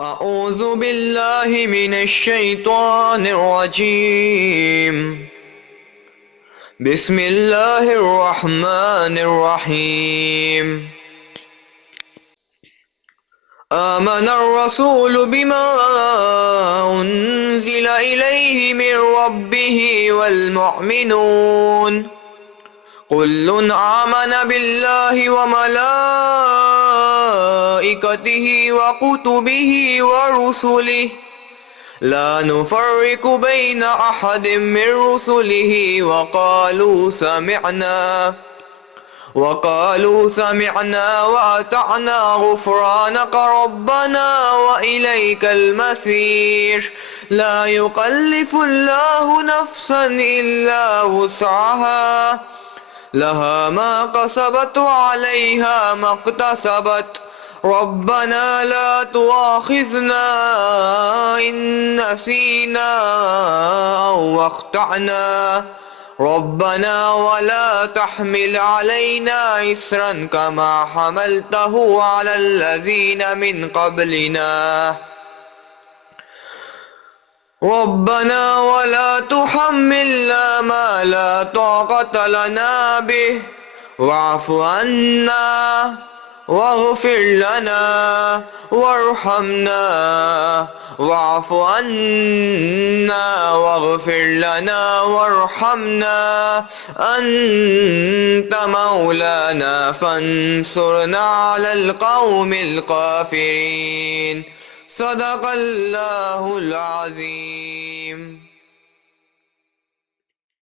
أعوذ بالله من الشيطان الرجيم. بسم الله الرحمن الرحيم. آمن الرسول بما أنزل إليه من ربه والمؤمنون كل آمن بالله وملائكته وكتبه ورسله لا نفرق بين أحد من رسله وقالوا سمعنا وأطعنا غفرانك ربنا وإليك المصير. لا يكلف الله نفسا إلا وسعها لها ما كسبت وعليها ما اكتسبت. ربنا لا تؤاخذنا إن نسينا أو أخطأنا ربنا ولا تحمل علينا إصرا كما حملته على الذين من قبلنا ربنا ولا تحملنا ما لا طاقة لنا به واعف عنا واغفر لنا وارحمنا واعف عنا واغفر لنا وارحمنا أنت مولانا فانصرنا على القوم الكافرين. صدق الله العظيم.